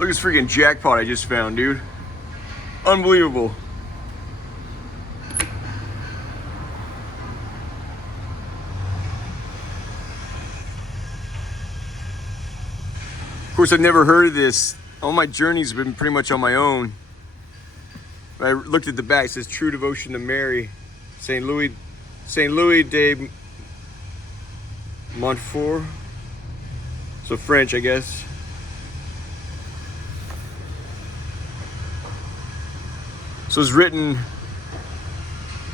Look at this freaking jackpot I just found, dude. Unbelievable. Of course, I've never heard of this. All my journeys have been pretty much on my own. I looked at the back, it says True Devotion to Mary, St. Louis de Montfort. So French, I guess. So it was written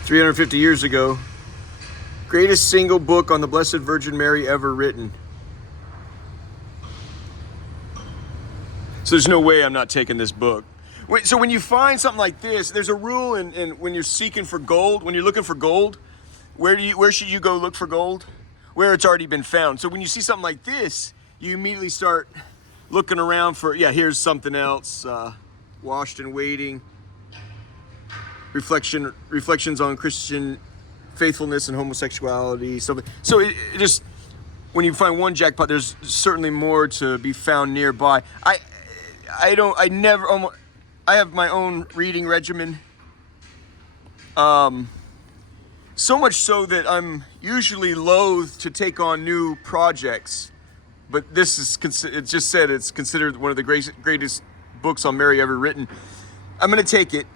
350 years ago. Greatest single book on the Blessed Virgin Mary ever written. So there's no way I'm not taking this book. So when you find something like this, there's a rule in when you're seeking for gold, when you're looking for gold, where should you go look for gold? Where it's already been found. So when you see something like this, you immediately start looking around for, yeah, here's something else. Washed and Waiting. Reflections on Christian faithfulness and homosexuality. So it just, when you find one jackpot, there's certainly more to be found nearby. I have my own reading regimen. So much so that I'm usually loath to take on new projects. But this is, it just said it's considered one of the greatest books on Mary ever written. I'm going to take it.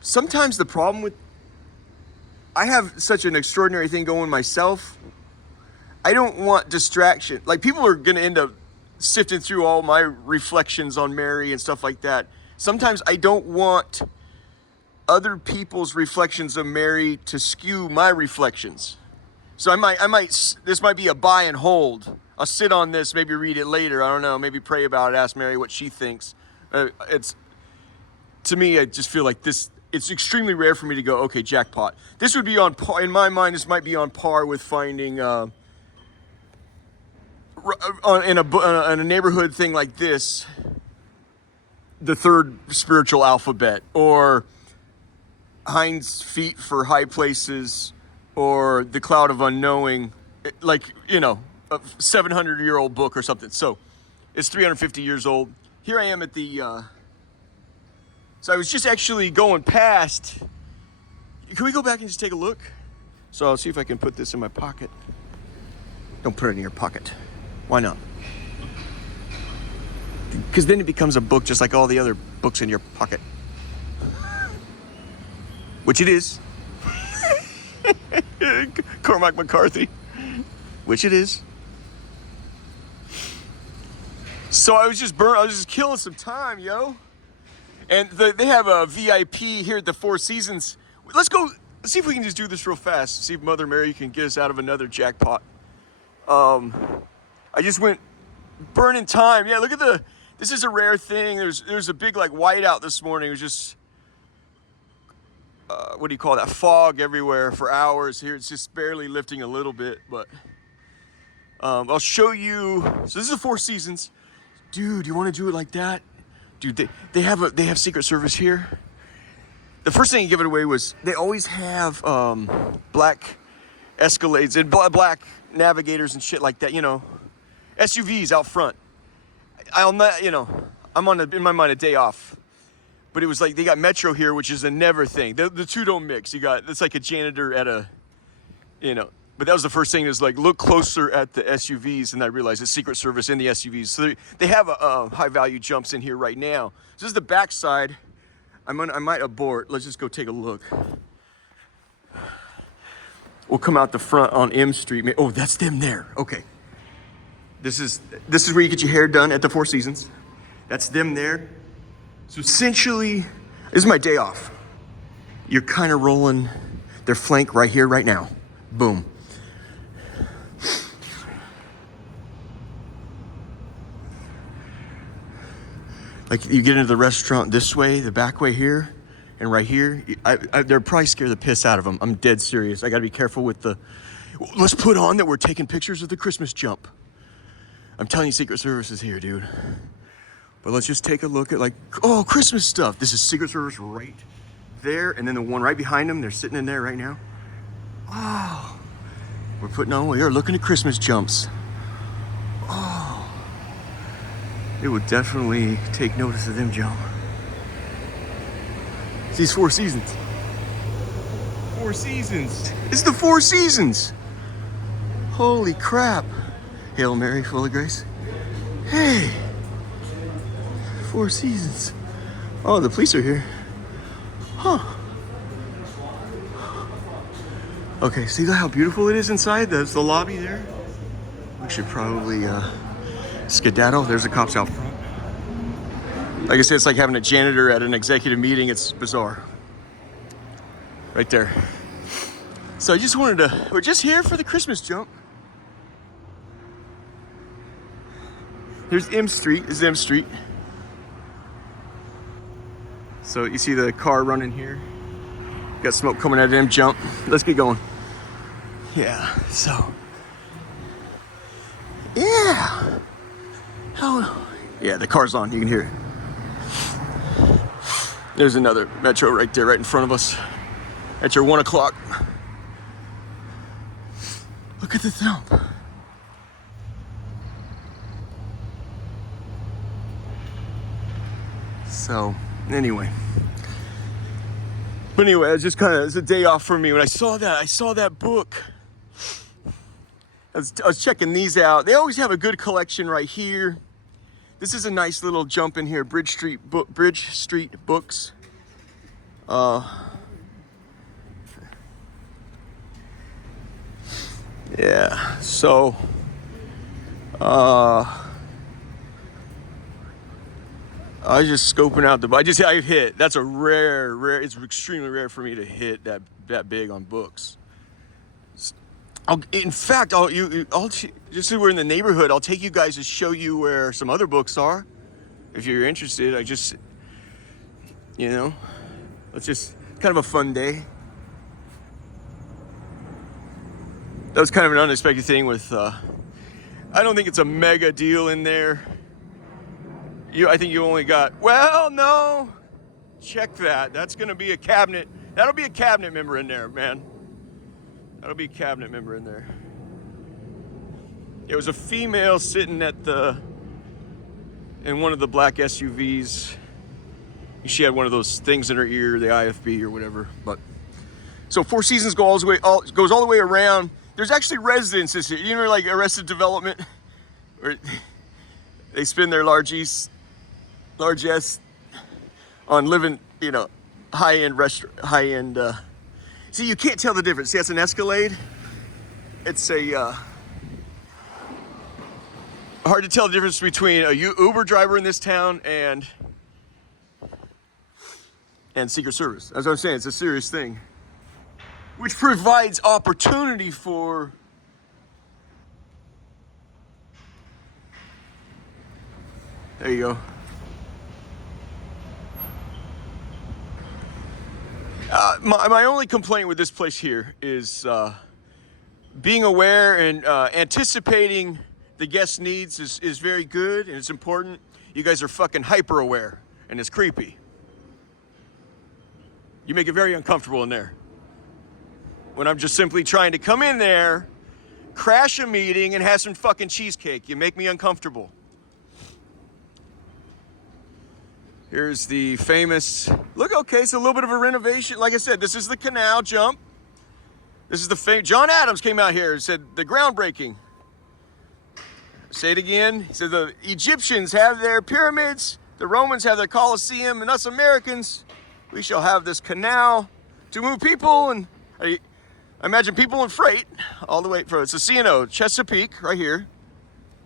Sometimes the problem with, I have such an extraordinary thing going myself. I don't want distraction. Like, people are going to end up sifting through all my reflections on Mary and stuff like that. Sometimes I don't want other people's reflections of Mary to skew my reflections. So this might be a buy and hold. I'll sit on this, maybe read it later. I don't know, maybe pray about it, ask Mary what she thinks. To me, I just feel like this, it's extremely rare for me to go, okay, jackpot. This would be on par, in my mind, this might be on par with finding, in a neighborhood thing like this, the third spiritual alphabet, or Hind's Feet for High Places, or The Cloud of Unknowing, like, you know, a 700-year-old book or something. So it's 350 years old. Here I am at the, so I was just actually going past. Can we go back and just take a look? So I'll see if I can put this in my pocket. Don't put it in your pocket. Why not? Because then it becomes a book just like all the other books in your pocket. Which it is. Cormac McCarthy. Which it is. So I was just killing some time, yo. And they have a VIP here at the Four Seasons. Let's see if we can just do this real fast. See if Mother Mary can get us out of another jackpot. I just went burning time. Yeah, look at this is a rare thing. There's a big like whiteout this morning. It was just, what do you call that? Fog everywhere for hours. Here it's just barely lifting a little bit, but I'll show you. So this is the Four Seasons. Dude, you want to do it like that? Dude, they have Secret Service here. The first thing to give it away was they always have black Escalades and black Navigators and shit like that, you know, SUVs out front. I'm on in my mind a day off, but it was like they got Metro here, which is a never thing. The two don't mix. It's like a janitor at a, you know. But that was the first thing, is like, look closer at the SUVs, and I realized it's Secret Service in the SUVs. So they have high value jumps in here right now. So this is the back side. I might abort. Let's just go take a look. We'll come out the front on M Street. Oh, that's them there. Okay. This is where you get your hair done at the Four Seasons. That's them there. So essentially, this is my day off. You're kind of rolling their flank right here, right now. Boom. Like, you get into the restaurant this way, the back way here, and right here, they're probably scared the piss out of them. I'm dead serious. I gotta be careful with let's put on that we're taking pictures of the Christmas jump. I'm telling you, Secret Service is here, dude. But let's just take a look at, like, oh, Christmas stuff. This is Secret Service right there, and then the one right behind them, they're sitting in there right now. Oh, we're putting on, we're looking at Christmas jumps. Oh. It would definitely take notice of them, Joe. It's these Four Seasons. Four Seasons. It's the Four Seasons. Holy crap. Hail Mary, full of grace. Hey. Four Seasons. Oh, the police are here. Huh. Okay, see how beautiful it is inside? That's the lobby there. We should probably skedaddle. There's the cops out front. Like I said, it's like having a janitor at an executive meeting. It's bizarre. Right there. So I just wanted to, we're just here for the Christmas jump. Here's M Street, this is M Street. So you see the car running here. Got smoke coming out of them jump. Let's get going. Yeah, so. Yeah. Oh, yeah, the car's on, you can hear it. There's another Metro right there, right in front of us. At your 1 o'clock. Look at the thump. So, anyway. But anyway, it's just kind of, it's a day off for me. When I saw that book. I was checking these out. They always have a good collection right here. This is a nice little jump in here, Bridge Street Books. Yeah, so I was just scoping out I hit. That's a rare. It's extremely rare for me to hit that big on books. In fact, just so we're in the neighborhood, I'll take you guys to show you where some other books are, if you're interested. It's just kind of a fun day. That was kind of an unexpected thing with, I don't think it's a mega deal in there. I think you only got, well, no, check that. That's gonna be a cabinet. That'll be a cabinet member in there, man. That'll be a cabinet member in there. It was a female sitting in one of the black SUVs. She had one of those things in her ear, the IFB or whatever. But so Four Seasons goes all the way around. There's actually residences here. You know, like Arrested Development, where they spend their largesse on living, high-end. See, you can't tell the difference. See, that's an Escalade. It's hard to tell the difference between a Uber driver in this town and Secret Service. That's what I'm saying. It's a serious thing, which provides opportunity for there you go. My only complaint with this place here is being aware and anticipating the guest needs is very good and it's important. You guys are fucking hyper aware and it's creepy. You make it very uncomfortable in there. When I'm just simply trying to come in there, crash a meeting and have some fucking cheesecake. You make me uncomfortable. Here's the famous, look, okay, it's a little bit of a renovation. Like I said, this is the canal jump. This is the John Adams came out here and said the groundbreaking. Say it again. He said the Egyptians have their pyramids, the Romans have their Colosseum, and us Americans, we shall have this canal to move people and I imagine people and freight all the way from, it's a C&O, Chesapeake, right here.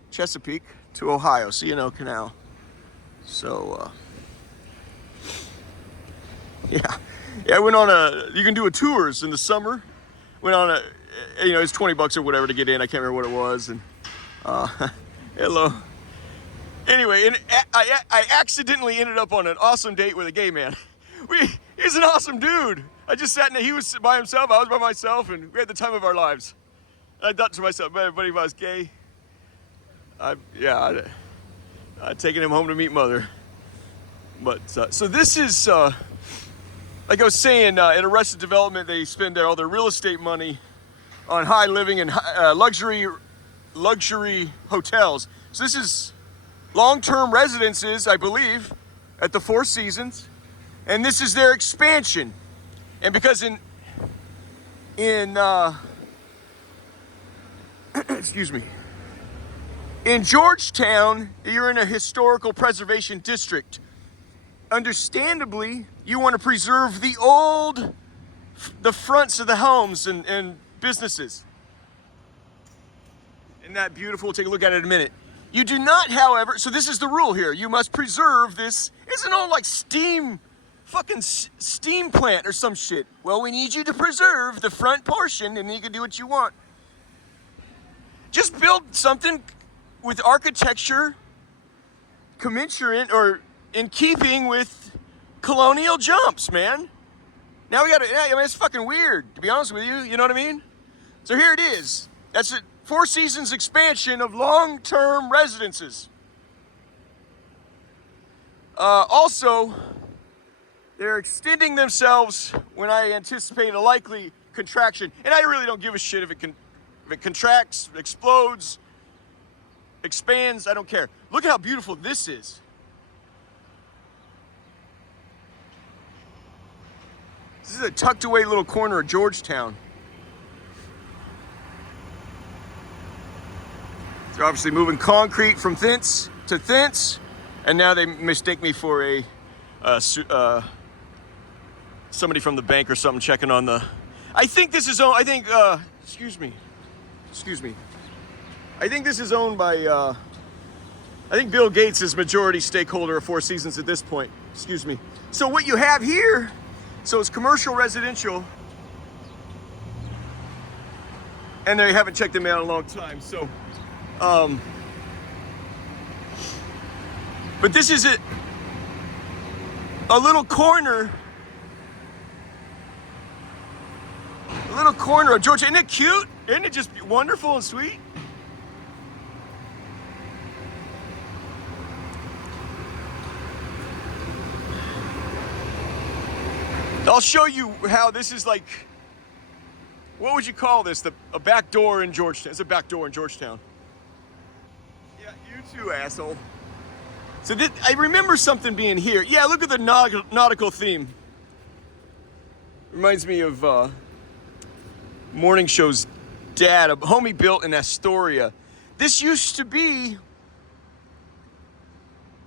Chesapeake to Ohio, C&O Canal. So, yeah, I went on you can do a tours in the summer. Went on it's $20 or whatever to get in. I can't remember what it was. And, hello. Anyway, and I accidentally ended up on an awesome date with a gay man. He's an awesome dude. I just sat in he was by himself, I was by myself, and we had the time of our lives. And I thought to myself, man, buddy, if I was gay, I'd taken him home to meet mother. But, so this is, like I was saying, at Arrested Development, they spend all their real estate money on high living and luxury hotels. So this is long-term residences, I believe, at the Four Seasons, and this is their expansion. And because in excuse me, in Georgetown, you're in a historical preservation district. Understandably, you want to preserve the fronts of the homes and businesses. Isn't that beautiful? We'll take a look at it in a minute. You do not, however, so this is the rule here. You must preserve this. Isn't all like fucking steam plant or some shit? Well, we need you to preserve the front portion and you can do what you want. Just build something with architecture commensurate or in keeping with colonial jumps, man. Now it's fucking weird, to be honest with you. You know what I mean? So here it is. That's it. Four Seasons expansion of long-term residences. Also, they're extending themselves when I anticipate a likely contraction. And I really don't give a shit if it contracts, explodes, expands, I don't care. Look at how beautiful this is. This is a tucked away little corner of Georgetown. They're obviously moving concrete from thence to thence, and now they mistake me for somebody from the bank or something checking on the. I think this is owned. Excuse me. I think this is owned by. I think Bill Gates is majority stakeholder of Four Seasons at this point. Excuse me. So what you have here, so it's commercial residential, and they haven't checked them out in a long time. So. But this is a little corner of Georgia. Isn't it cute? Isn't it just wonderful and sweet? I'll show you how this is like, what would you call this? A back door in Georgetown. It's a back door in Georgetown. Yeah, you too, asshole. So I remember something being here. Yeah, look at the nautical theme. Reminds me of Morning Show's dad, a home he built in Astoria. This used to be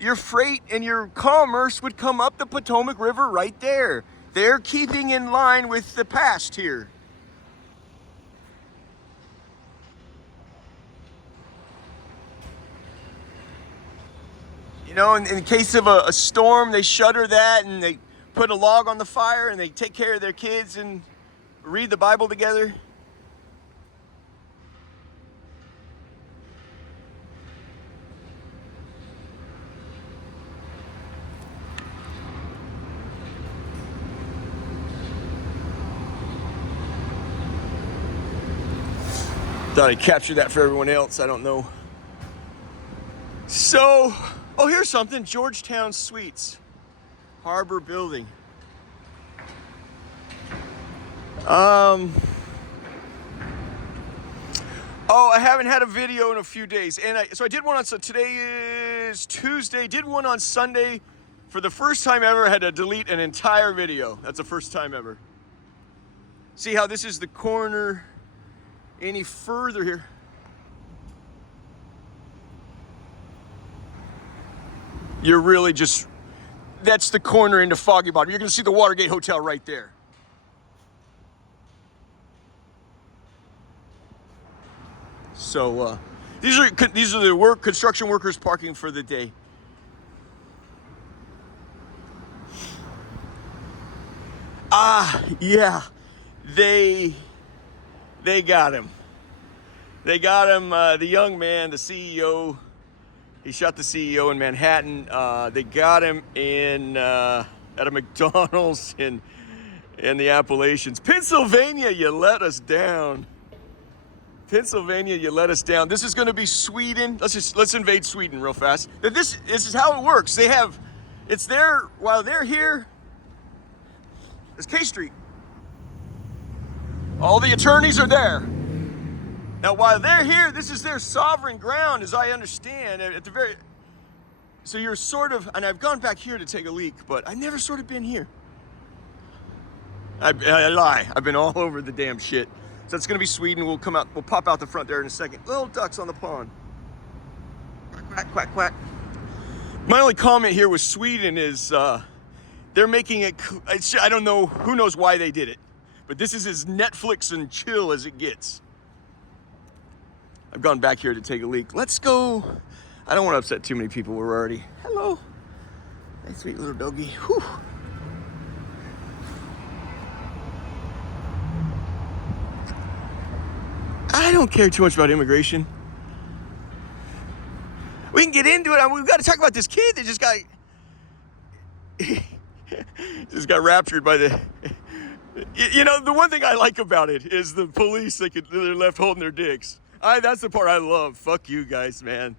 your freight and your commerce would come up the Potomac River right there. They're keeping in line with the past here. You know, in case of a storm, they shutter that and they put a log on the fire and they take care of their kids and read the Bible together. Thought I'd capture that for everyone else. I don't know. So, oh, here's something. Georgetown Suites. Harbor Building. Oh, I haven't had a video in a few days. So I did one on, so today is Tuesday. Did one on Sunday. For the first time ever, I had to delete an entire video. That's the first time ever. See how this is the corner any further here. You're really just, that's the corner into Foggy Bottom. You're gonna see the Watergate Hotel right there. So these are the construction workers parking for the day. Yeah, they got him. They got him. The young man, the CEO. He shot the CEO in Manhattan. They got him at a McDonald's in the Appalachians. Pennsylvania, you let us down. Pennsylvania, you let us down. This is going to be Sweden. Let's invade Sweden real fast. This is how it works. It's there while they're here. It's K Street. All the attorneys are there. Now, while they're here, this is their sovereign ground, as I understand. So you're sort of, and I've gone back here to take a leak, but I've never sort of been here. I lie. I've been all over the damn shit. So it's gonna be Sweden. We'll pop out the front there in a second. Little ducks on the pond. Quack, quack, quack, quack. My only comment here with Sweden is they're making it, I don't know, who knows why they did it, but this is as Netflix and chill as it gets. I've gone back here to take a leak. Let's go. I don't want to upset too many people. We're already, hello. Nice sweet little doggy. Whew. I don't care too much about immigration. We can get into it. We've got to talk about this kid that just got raptured by the, you know, the one thing I like about it is the police, they're left holding their dicks. That's the part I love. Fuck you guys, man.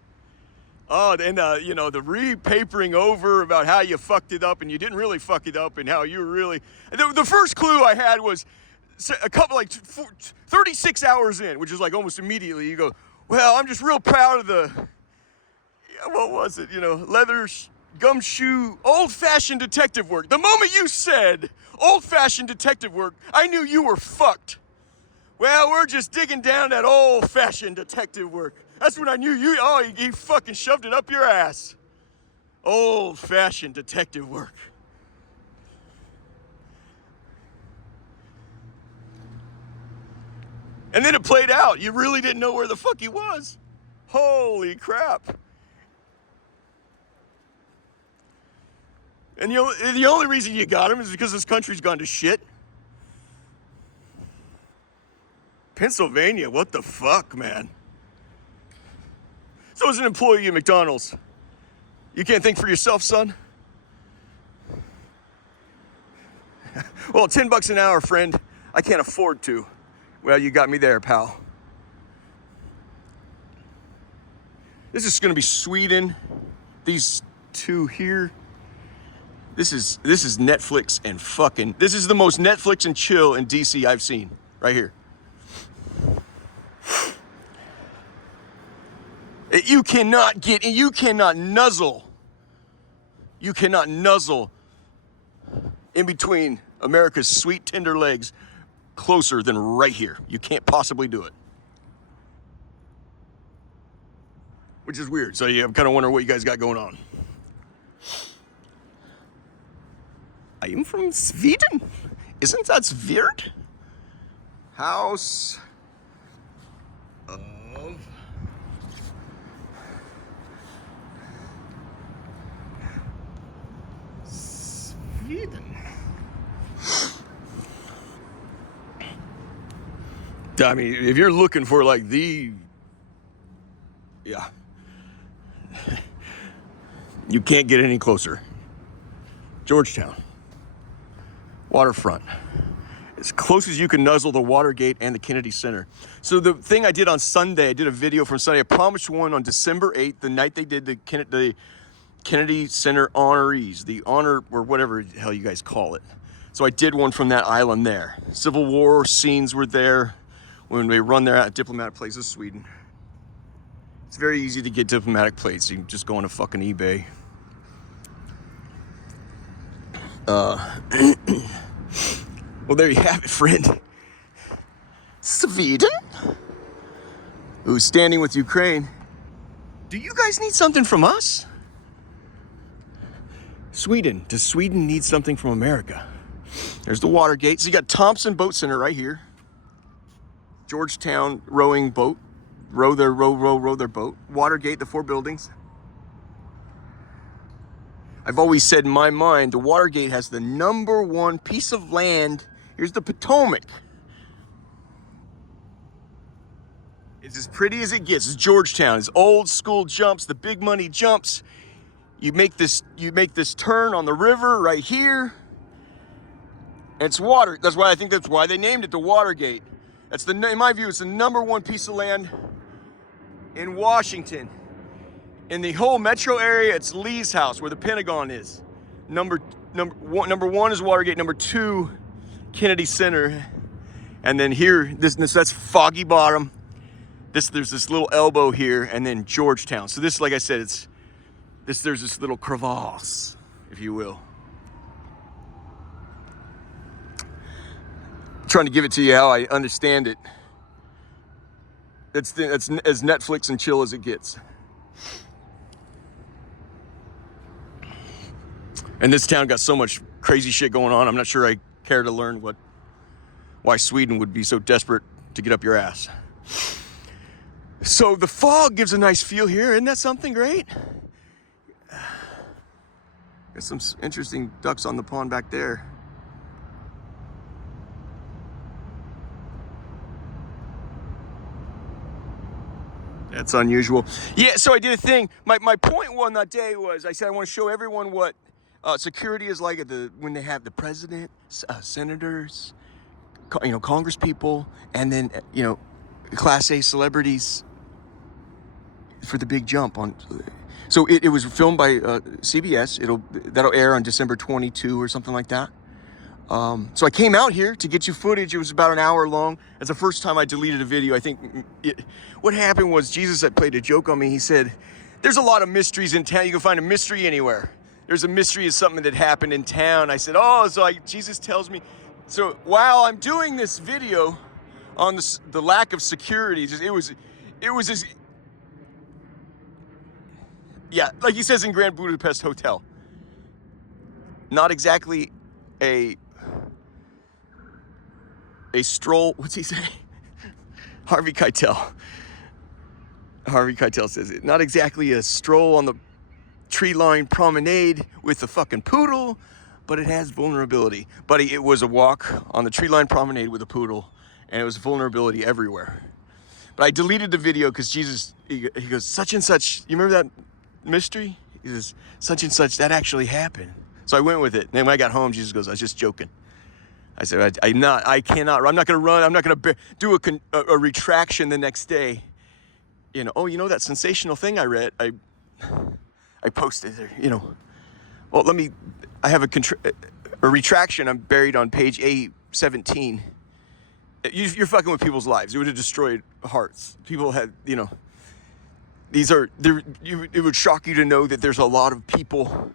Oh, and you know, the repapering over about how you fucked it up and you didn't really fuck it up and how you really, the first clue I had was a couple, like 36 hours in, which is like almost immediately you go, well, I'm just real proud of the, what was it, you know, leather, gumshoe, old-fashioned detective work. The moment you said old-fashioned detective work, I knew you were fucked. Well, we're just digging down that old-fashioned detective work. That's when I knew you fucking shoved it up your ass. Old-fashioned detective work. And then it played out. You really didn't know where the fuck he was. Holy crap. And the only reason you got him is because this country's gone to shit. Pennsylvania, what the fuck, man? So as an employee at McDonald's, you can't think for yourself, son? Well, $10 an hour, friend. I can't afford to. Well, you got me there, pal. This is gonna be Sweden. These two here. This is Netflix and fucking, this is the most Netflix and chill in DC I've seen, right here. You cannot nuzzle in between America's sweet, tender legs closer than right here. You can't possibly do it. Which is weird. So I'm kind of wondering what you guys got going on. I am from Sweden. Isn't that weird? House of Sweden. I mean, if you're looking for like yeah, you can't get any closer. Georgetown. Waterfront. As close as you can nuzzle the Watergate and the Kennedy Center. So the thing I did on Sunday, I did a video from Sunday. I promised one on December 8th, the night they did the Kennedy Center honorees, the honor, or whatever the hell you guys call it. So I did one from that island there. Civil War scenes were there when they run there at Diplomatic Plates of Sweden. It's very easy to get diplomatic plates. You can just go on a fucking eBay. Well, there you have it, friend. Sweden? Who's standing with Ukraine. Do you guys need something from us? Sweden. Does Sweden need something from America? There's the Watergate. So you got Thompson Boat Center right here. Georgetown rowing boat. Row their boat. Watergate, the 4 buildings. I've always said in my mind, the Watergate has the #1 piece of land. Here's the Potomac. It's as pretty as it gets. It's Georgetown. It's old school jumps, the big money jumps. You make this turn on the river right here. It's water. That's why they named it the Watergate. In my view, it's the #1 piece of land in Washington. In the whole metro area, it's Lee's house, where the Pentagon is. Number one is Watergate. Number 2, Kennedy Center. And then here, that's Foggy Bottom. There's this little elbow here, and then Georgetown. So this, like I said, it's there's this little crevasse, if you will. I'm trying to give it to you how I understand it. It's as Netflix and chill as it gets. And this town got so much crazy shit going on. I'm not sure I care to learn why Sweden would be so desperate to get up your ass. So the fog gives a nice feel here. Isn't that something great? Got some interesting ducks on the pond back there. That's unusual. Yeah, so I did a thing. My point on that day was I said I want to show everyone what security is like when they have the president, senators, Congress people, and then Class A celebrities for the big jump on. So it was filmed by CBS. That'll air on December 22 or something like that. So I came out here to get you footage. It was about an hour long. It's the first time I deleted a video. I think what happened was Jesus had played a joke on me. He said, "There's a lot of mysteries in town. You can find a mystery anywhere. There's a mystery of something that happened in town." I said, "Oh, so Jesus tells me." So while I'm doing this video on the lack of security, it was as, yeah, like he says in Grand Budapest Hotel, not exactly a stroll. What's he say? Harvey Keitel says it. Not exactly a stroll on the tree-lined promenade with the fucking poodle, but it has vulnerability. Buddy, it was a walk on the tree-lined promenade with a poodle, and it was vulnerability everywhere. But I deleted the video because Jesus, he goes, such and such, you remember that mystery? He says, such and such, that actually happened. So I went with it. And then when I got home, Jesus goes, I was just joking. I said, I'm not going to run. I'm not going to do a retraction the next day. That sensational thing I read, I posted there, well, I have a retraction. I'm buried on page A17. You're fucking with people's lives. It would have destroyed hearts. People had, it would shock you to know that there's a lot of people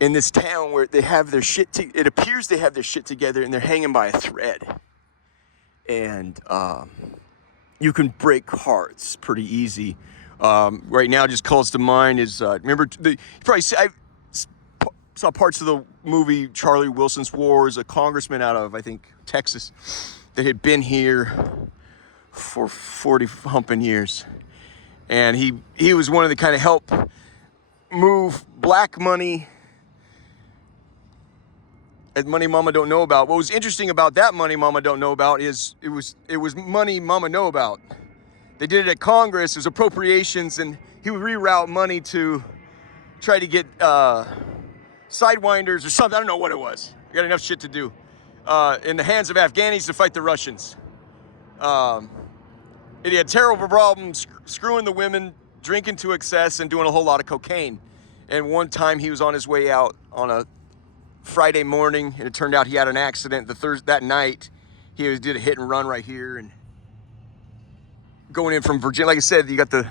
in this town where they have their shit, it appears they have their shit together and they're hanging by a thread. And you can break hearts pretty easy. Right now, just calls to mind is, remember, I saw parts of the movie Charlie Wilson's Wars, a congressman out of, I think, Texas, that had been here for 40 humping years. And he was one of the kind of help move black money, and money Mama don't know about. What was interesting about that money Mama don't know about is it was money Mama know about. They did it at Congress. It was appropriations, and he would reroute money to try to get sidewinders or something. I don't know what it was. I got enough shit to do. In the hands of Afghanis to fight the Russians. And he had terrible problems screwing the women, drinking to excess, and doing a whole lot of cocaine. And one time he was on his way out on a Friday morning, and it turned out he had an accident. That night, he did a hit and run right here, and going in from Virginia. Like I said, you got the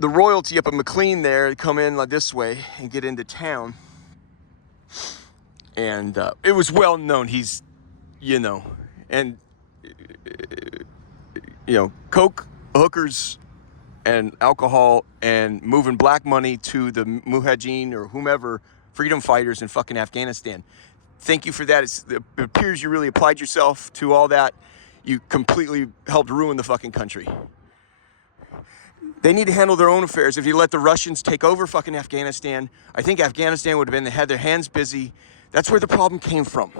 royalty up in McLean there to come in like this way and get into town. And it was well known. He's, and coke, hookers, and alcohol, and moving black money to the Mujahideen or whomever, freedom fighters in fucking Afghanistan. Thank you for that. It appears you really applied yourself to all that. You completely helped ruin the fucking country. They need to handle their own affairs. If you let the Russians take over fucking Afghanistan, I think Afghanistan would have had their hands busy. That's where the problem came from.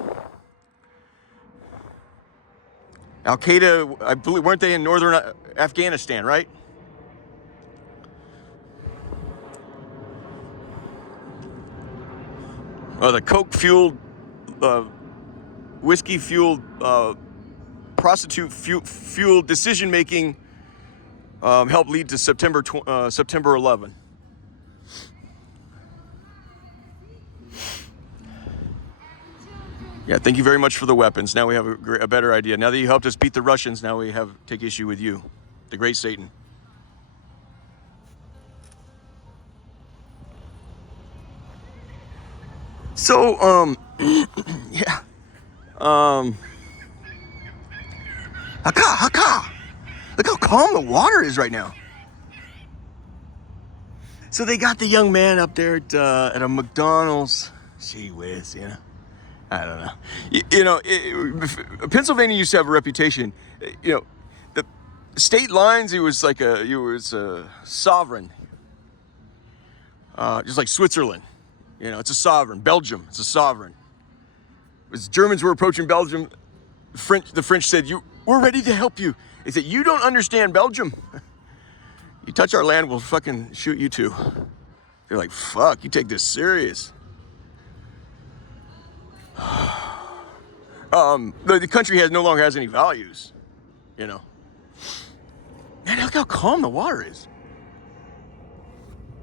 Al-Qaeda, I believe, weren't they in northern Afghanistan, right? The coke-fueled, whiskey-fueled, prostitute-fueled decision-making helped lead to September 11. Yeah, thank you very much for the weapons. Now we have a better idea. Now that you helped us beat the Russians, now we take issue with you, the great Satan. So, yeah. Haka. Look how calm the water is right now. So they got the young man up there at a McDonald's. Gee whiz, you know. I don't know. Pennsylvania used to have a reputation. The state lines, it was a sovereign. Just like Switzerland. It's a sovereign. Belgium, it's a sovereign. As Germans were approaching Belgium, the French said, we're ready to help you. They said, you don't understand Belgium. You touch our land, we'll fucking shoot you too. They're like, fuck, you take this serious. The country no longer has any values, Man, look how calm the water is.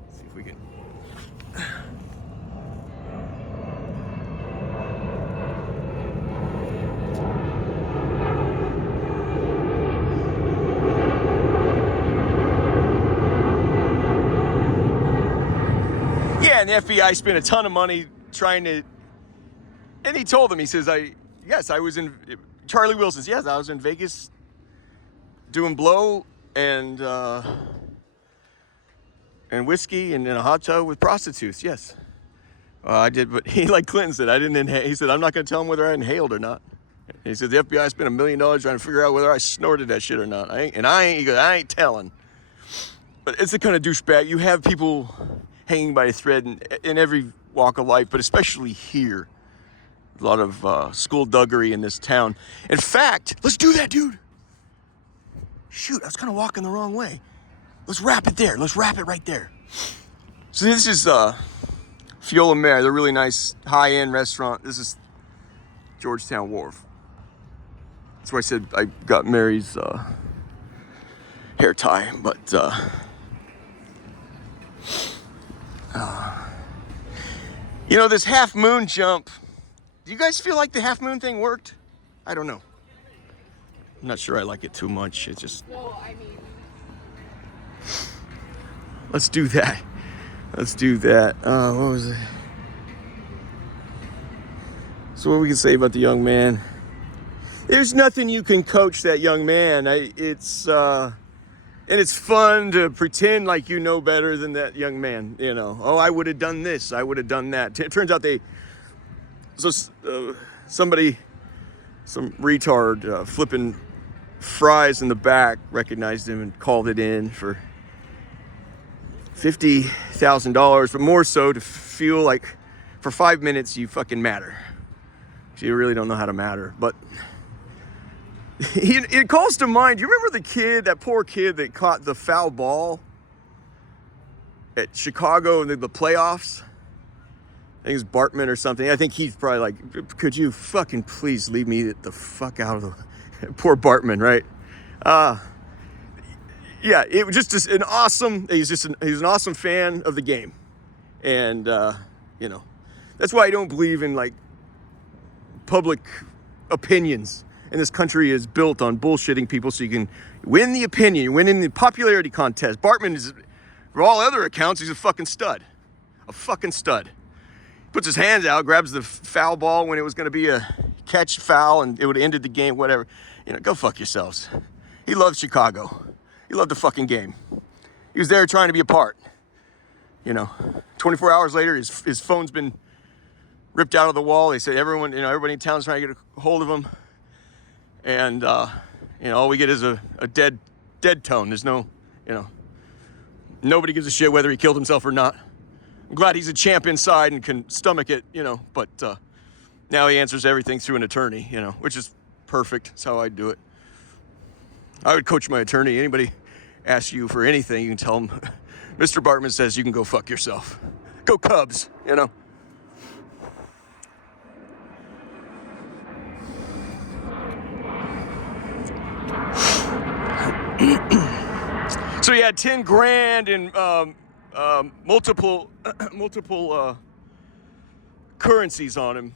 Let's see if we can. Yeah, and the FBI spent a ton of money trying to, and he told them, he says, I was in, Charlie Wilson's, yes, I was in Vegas doing blow and whiskey and in a hot tub with prostitutes, yes. I did, but he, like Clinton said, I didn't inhale. He said, I'm not going to tell him whether I inhaled or not. And he said, the FBI spent $1 million trying to figure out whether I snorted that shit or not. He goes, I ain't telling. But it's the kind of douchebag. You have people hanging by a thread in every walk of life, but especially here. A lot of skullduggery in this town. In fact, let's do that, dude. Shoot, I was kind of walking the wrong way. Let's wrap it there. Let's wrap it right there. So this is Fiola Mare. They're a really nice high-end restaurant. This is Georgetown Wharf. That's where I said I got Mary's hair tie, but this half moon jump, do you guys feel like the half moon thing worked? I don't know. I'm not sure I like it too much. It just... Well, I mean... Let's do that. Let's do that. What was it? So what we can say about the young man? There's nothing you can coach that young man. And it's fun to pretend like you know better than that young man. Oh, I would have done this. I would have done that. It turns out some retard flipping fries in the back recognized him and called it in for $50,000, but more so to feel like for 5 minutes you fucking matter. You really don't know how to matter, but it calls to mind. You remember that poor kid that caught the foul ball at Chicago in the playoffs? I think it was Bartman or something. I think he's probably like, could you fucking please leave me the fuck out of the poor Bartman, right? Yeah, it was just an awesome. He's an awesome fan of the game, and that's why I don't believe in like public opinions. And this country is built on bullshitting people so you can win the opinion, win in the popularity contest. Bartman is, for all other accounts, he's a fucking stud. A fucking stud. Puts his hands out, grabs the foul ball when it was going to be a catch foul and it would have ended the game, whatever. Go fuck yourselves. He loved Chicago. He loved the fucking game. He was there trying to be a part. 24 hours later, his phone's been ripped out of the wall. They said everybody in town's trying to get a hold of him. And, all we get is a dead tone. There's no, nobody gives a shit whether he killed himself or not. I'm glad he's a champ inside and can stomach it, but now he answers everything through an attorney, which is perfect. That's how I'd do it. I would coach my attorney. Anybody asks you for anything, you can tell them, Mr. Bartman says you can go fuck yourself. Go Cubs, So he had 10 grand in multiple currencies on him.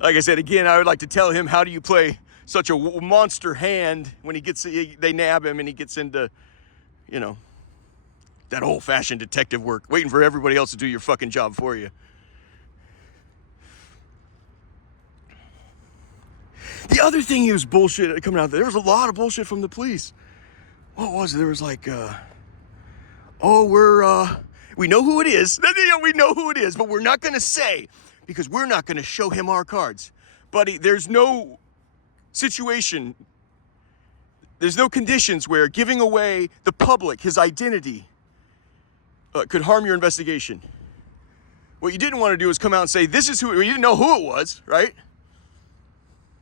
Like I said, again, I would like to tell him, how do you play such a monster hand when they nab him and he gets into, that old-fashioned detective work, waiting for everybody else to do your fucking job for you. The other thing he was bullshit coming out there was a lot of bullshit from the police. What was it? There was like, we know who it is. We know who it is, but we're not going to say because we're not going to show him our cards. Buddy, there's no situation, there's no conditions where giving away the public his identity could harm your investigation. What you didn't want to do is come out and say, this is who, you didn't know who it was, right?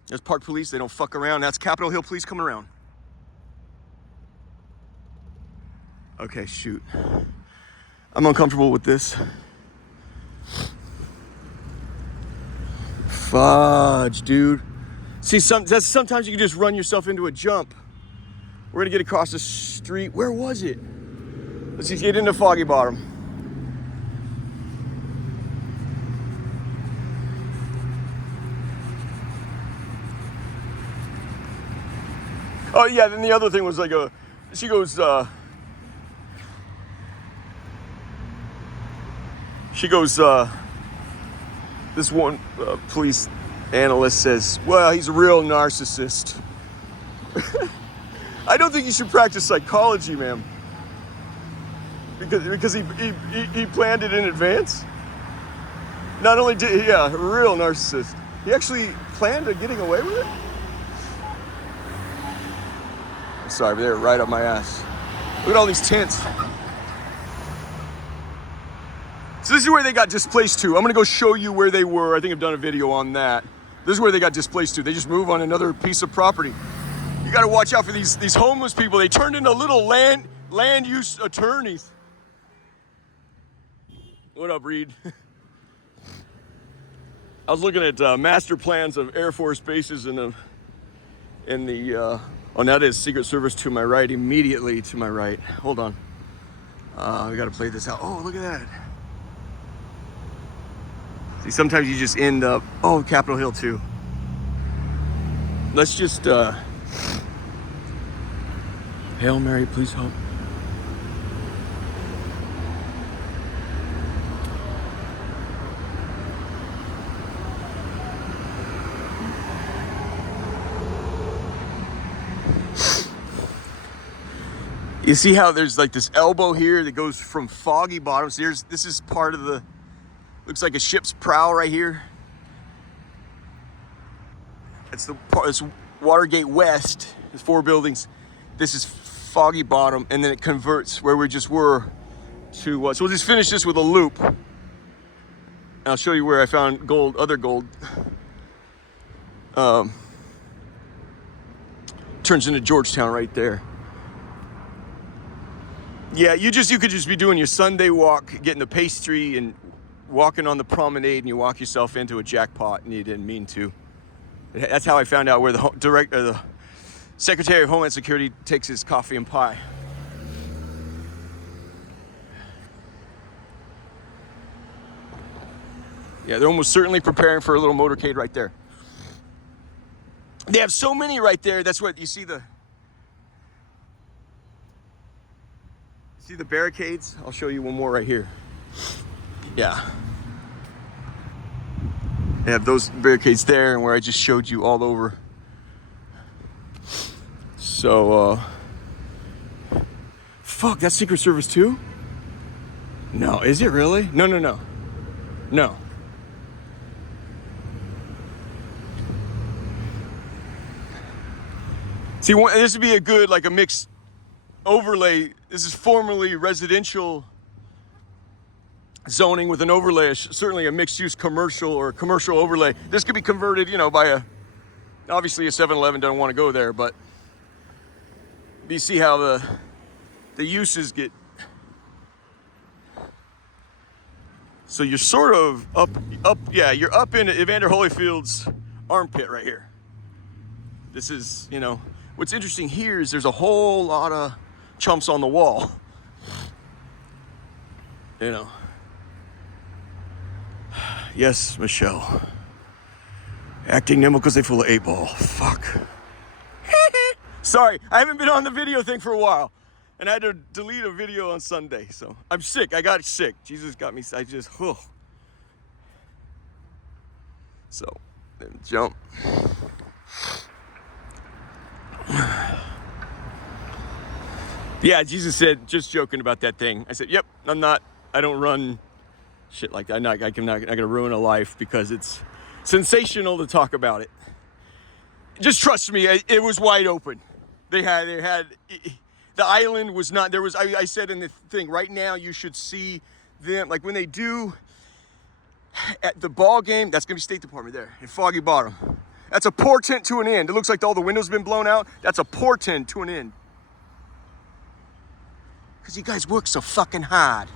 There's Park Police, they don't fuck around. That's Capitol Hill Police coming around. Okay, shoot. I'm uncomfortable with this. Fudge, dude. See, sometimes you can just run yourself into a jump. We're gonna get across the street. Where was it? Let's just get into Foggy Bottom. Oh yeah, then the other thing was like she goes, this one police analyst says, well, he's a real narcissist. I don't think you should practice psychology, ma'am. Because he planned it in advance. Not only did he, yeah, a real narcissist. He actually planned on getting away with it? I'm sorry, but they're right up my ass. Look at all these tents. So this is where they got displaced to. I'm gonna go show you where they were. I think I've done a video on that. This is where they got displaced to. They just moved on another piece of property. You gotta watch out for these homeless people. They turned into little land use attorneys. What up, Reed? I was looking at master plans of Air Force bases in the oh, that is Secret Service to my right, immediately to my right. Hold on. We gotta play this out. Oh, look at that. See, sometimes you just end up, oh, Capitol Hill too. Let's just, Hail Mary, please help. You see how there's like this elbow here that goes from Foggy Bottom. So this is part of the, looks like a ship's prow right here. It's Watergate West. There's 4 buildings. This is Foggy Bottom, and then it converts where we just were to. So we'll just finish this with a loop. And I'll show you where I found gold, other gold. Turns into Georgetown right there. Yeah, you could just be doing your Sunday walk, getting the pastry and walking on the promenade, and you walk yourself into a jackpot and you didn't mean to. That's how I found out where the Secretary of Homeland Security takes his coffee and pie. Yeah, they're almost certainly preparing for a little motorcade right there. They have so many right there. That's what you see See the barricades? I'll show you one more right here. Yeah. They have those barricades there and where I just showed you all over. So, fuck, that's Secret Service too? No, is it really? No. No. See, this would be a good, like a mixed overlay. This is formerly residential zoning with an overlay, certainly a mixed-use commercial or commercial overlay. This could be converted, by obviously a 7-Eleven don't want to go there, but you see how the uses get. So you're sort of up, yeah, you're up in Evander Holyfield's armpit right here. This is, what's interesting here is there's a whole lot of chumps on the wall. Yes, Michelle. Acting nimble because they full of 8-ball. Fuck. Sorry, I haven't been on the video thing for a while. And I had to delete a video on Sunday. So I'm sick. I got sick. Jesus got me. So, then jump. Yeah, Jesus said, just joking about that thing. I said, yep, I don't run shit like that. I'm not gonna ruin a life because it's sensational to talk about it. Just trust me, it was wide open. They had the island was not, there was, I said in the thing, right now you should see them, like when they do at the ball game, that's gonna be State Department there in Foggy Bottom. That's a portent to an end. It looks like all the windows have been blown out. That's a portent to an end. Because you guys work so fucking hard.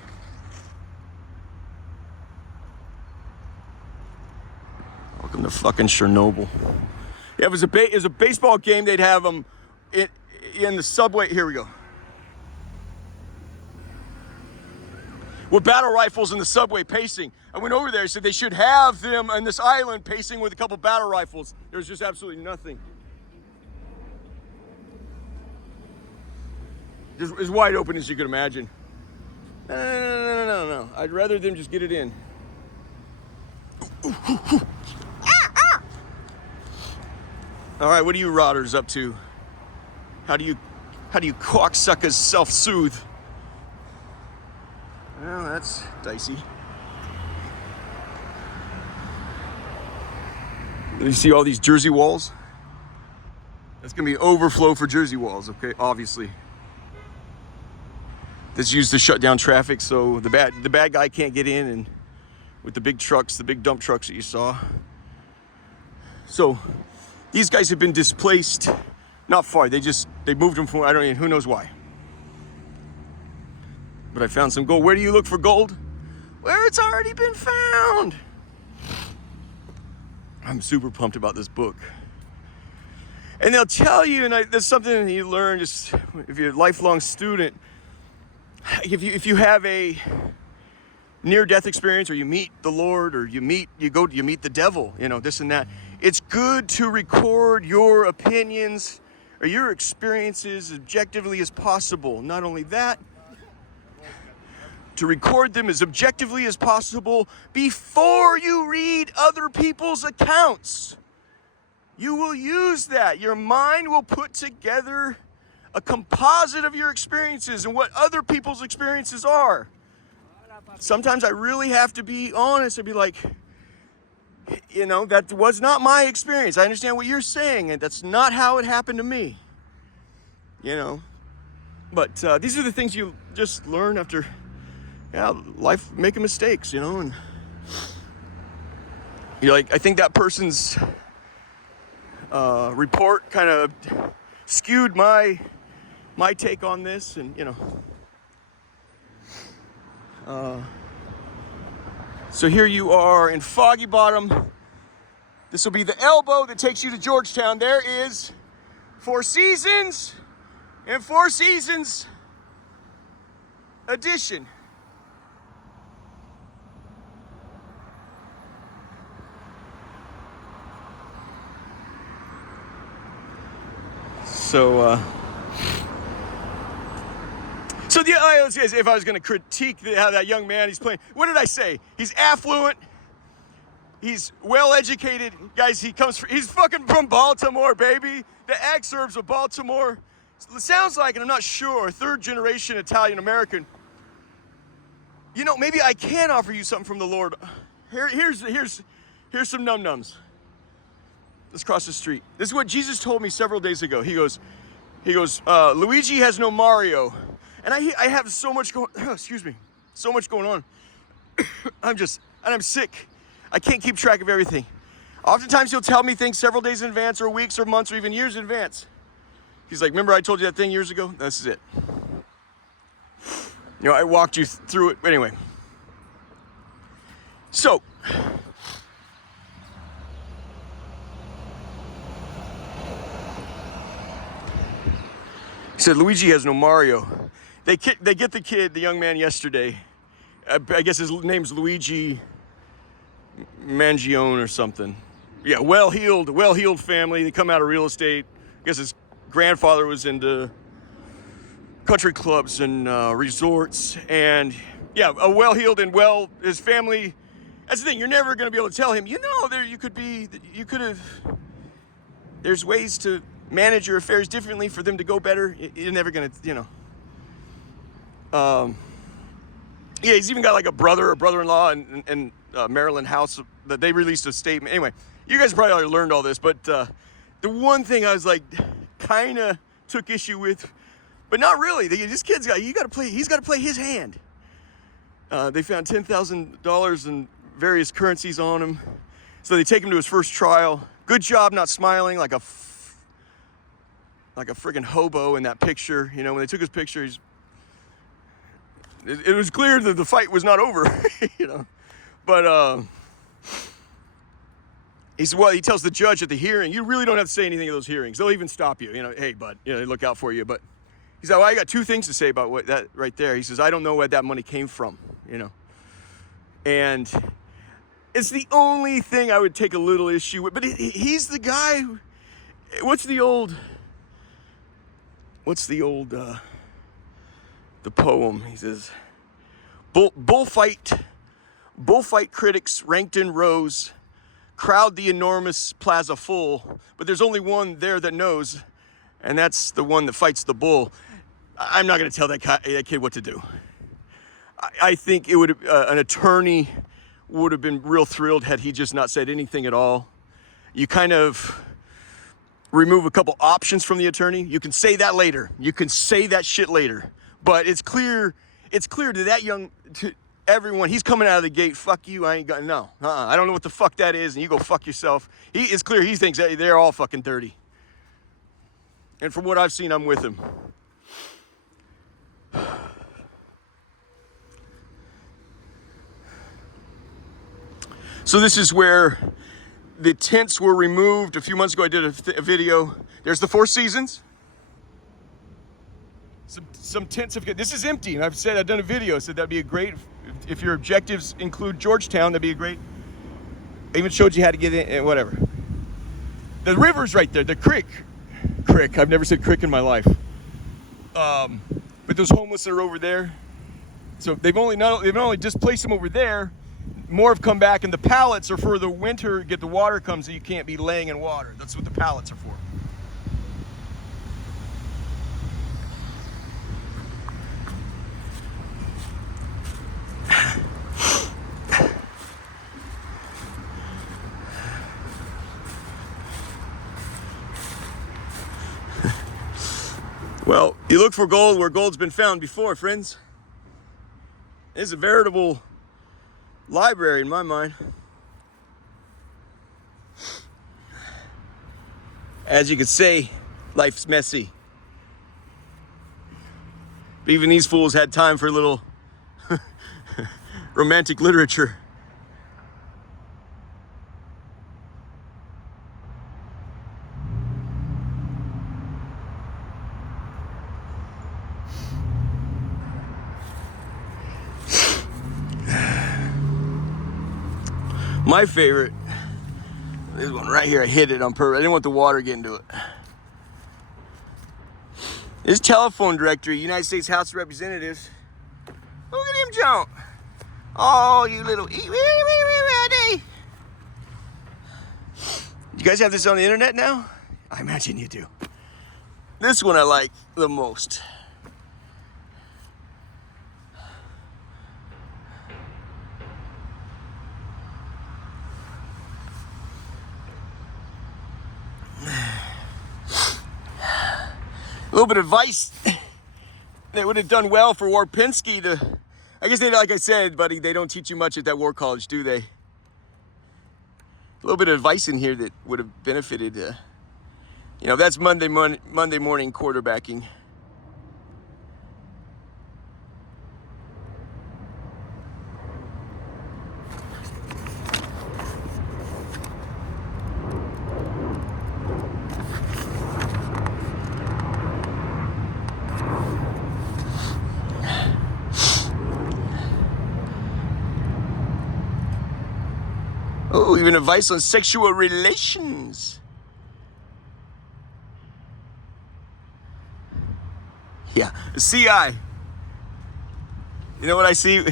Welcome to fucking Chernobyl. Yeah, it was a baseball game. They'd have them in the subway. Here we go. With battle rifles in the subway pacing. I went over there and said they should have them on this island pacing with a couple battle rifles. There's just absolutely nothing. Just as wide open as you could imagine. No. I'd rather them just get it in. All right, what are you rotters up to? How do you cocksuckers self-soothe? Well, that's dicey. You see all these Jersey walls? That's gonna be overflow for Jersey walls, okay? Obviously. That's used to shut down traffic so the bad guy can't get in, and with the big trucks, the big dump trucks that you saw. So these guys have been displaced, not far. They moved them from, who knows why. But I found some gold. Where do you look for gold? Where it's already been found. I'm super pumped about this book. And they'll tell you, and there's something you learn just if you're a lifelong student, if you have a near-death experience, or you meet the Lord, or you meet the devil, this and that, it's good to record your opinions or your experiences as objectively as possible. Not only that, to record them as objectively as possible before you read other people's accounts. You will use that. Your mind will put together a composite of your experiences and what other people's experiences are. Sometimes I really have to be honest and be like, that was not my experience. I understand what you're saying, and that's not how it happened to me. But these are the things you just learn after life making mistakes, and you're like, I think that person's report kind of skewed my take on this, and so here you are in Foggy Bottom. This will be the elbow that takes you to Georgetown. There is Four Seasons and Four Seasons edition. So if I was going to critique how that young man, he's playing, what did I say? He's affluent. He's well-educated. Guys, he's fucking from Baltimore, baby. The exurbs of Baltimore. It sounds like, and I'm not sure, third-generation Italian-American. Maybe I can offer you something from the Lord. Here's some num-nums. Let's cross the street. This is what Jesus told me several days ago. He goes, Luigi has no Mario. And I have so much going on. I'm sick. I can't keep track of everything. Oftentimes he'll tell me things several days in advance, or weeks, or months, or even years in advance. He's like, remember I told you that thing years ago? This is it. I walked you through it. Anyway. So, he said, Luigi has no Mario. They get the young man yesterday. I guess his name's Luigi Mangione or something. Yeah, well-heeled family. They come out of real estate. I guess his grandfather was into country clubs and resorts. And yeah, a well-heeled and his family. That's the thing. You're never going to be able to tell him, you could have There's ways to manage your affairs differently for them to go better. You're never gonna, yeah, he's even got like a brother or brother-in-law in Maryland House that they released a statement. Anyway, you guys probably already learned all this, but the one thing I was like, kind of took issue with, but not really. This kid's got, he's got to play his hand. They found $10,000 in various currencies on him. So they take him to his first trial. Good job not smiling like a friggin' hobo in that picture. You know, when they took his picture, it was clear that the fight was not over, you know. But he tells the judge at the hearing, you really don't have to say anything at those hearings. They'll even stop you, hey, bud, they look out for you. But he's like, well, I got two things to say about what that right there. He says, I don't know where that money came from, And it's the only thing I would take a little issue with. But he's the guy what's the poem? He says, bullfight critics ranked in rows crowd the enormous plaza full, but there's only one there that knows, and that's the one that fights the bull. I'm not going to tell that kid what to do. I think it would an attorney would have been real thrilled had he just not said anything at all. You kind of remove a couple options from the attorney. You can say that later. You can say that shit later. But it's clear to to everyone, he's coming out of the gate, fuck you, I ain't got, no. I don't know what the fuck that is, and you go fuck yourself. It's clear he thinks that they're all fucking dirty. And from what I've seen, I'm with him. So this is where the tents were removed. A few months ago, I did a video. There's the Four Seasons. Some tents have, this is empty. And I've done a video. I said that'd be a great, if your objectives include Georgetown, that'd be a great. I even showed you how to get in and whatever. The river's right there, the creek. I've never said creek in my life. But those homeless that are over there. So they've not only displaced them over there, more have come back, and the pallets are for the winter, the water comes and you can't be laying in water. That's what the pallets are for. Well, you look for gold where gold's been found before, friends. It's a veritable library in my mind. As you could say, life's messy. But even these fools had time for a little romantic literature. My favorite, this one right here, I hit it on purpose. I didn't want the water getting to it. This telephone directory, United States House of Representatives. Look at him jump. Oh, you little. You guys have this on the internet now? I imagine you do. This one I like the most. A little bit of advice that would have done well for Warpinski to, I guess they, like I said, buddy, they don't teach you much at that war college, do they? A little bit of advice in here that would have benefited, that's Monday morning quarterbacking. Oh, even advice on sexual relations. Yeah, CI. You know what I see?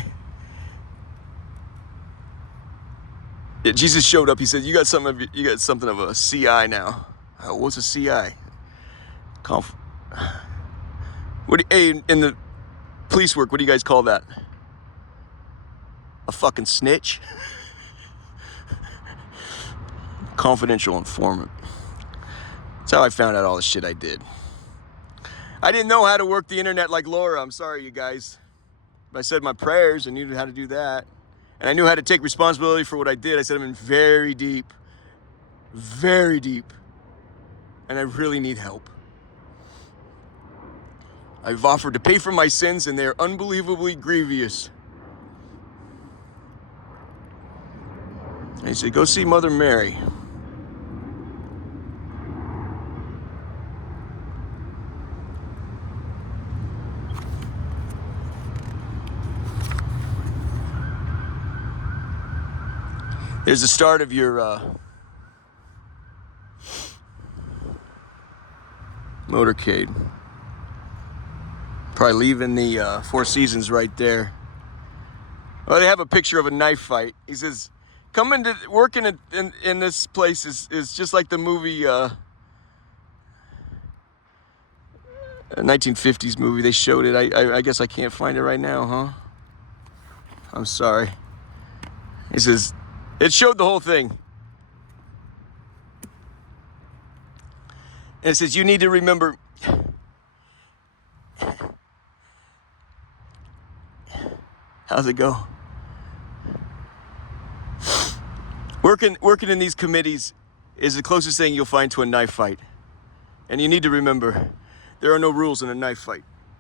Yeah, Jesus showed up. He said, "You got something of a CI now." What's a CI? Hey, in the police work, what do you guys call that? A fucking snitch? Confidential informant. That's how I found out all the shit I did. I didn't know how to work the internet like Laura. I'm sorry, you guys. But I said my prayers. I knew how to do that. And I knew how to take responsibility for what I did. I said I'm in very deep. Very deep. And I really need help. I've offered to pay for my sins, and they're unbelievably grievous. I said, go see Mother Mary. There's the start of your motorcade. Probably leaving the Four Seasons right there. Well, they have a picture of a knife fight. He says, coming to working in this place is just like the movie, a 1950s movie. They showed it. I guess I can't find it right now, huh? I'm sorry. He says, it showed the whole thing. And it says, you need to remember. How's it go? Working in these committees is the closest thing you'll find to a knife fight. And you need to remember, there are no rules in a knife fight.